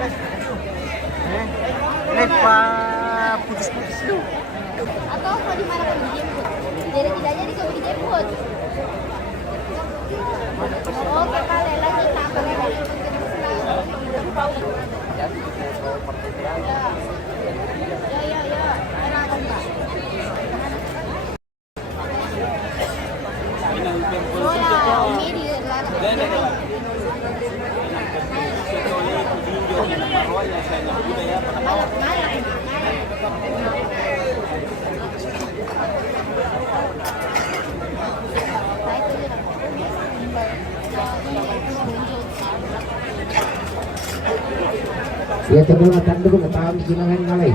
Ini putus-putus lu. Atau kalau di mana kamu dijemput? Jadi tidak jadi kamu dijemput. Oh, kakak Lela kita akan ya. Enak enggak? Oh ya, ini di Ya cenderung akan dulu tahu gimana ngalai.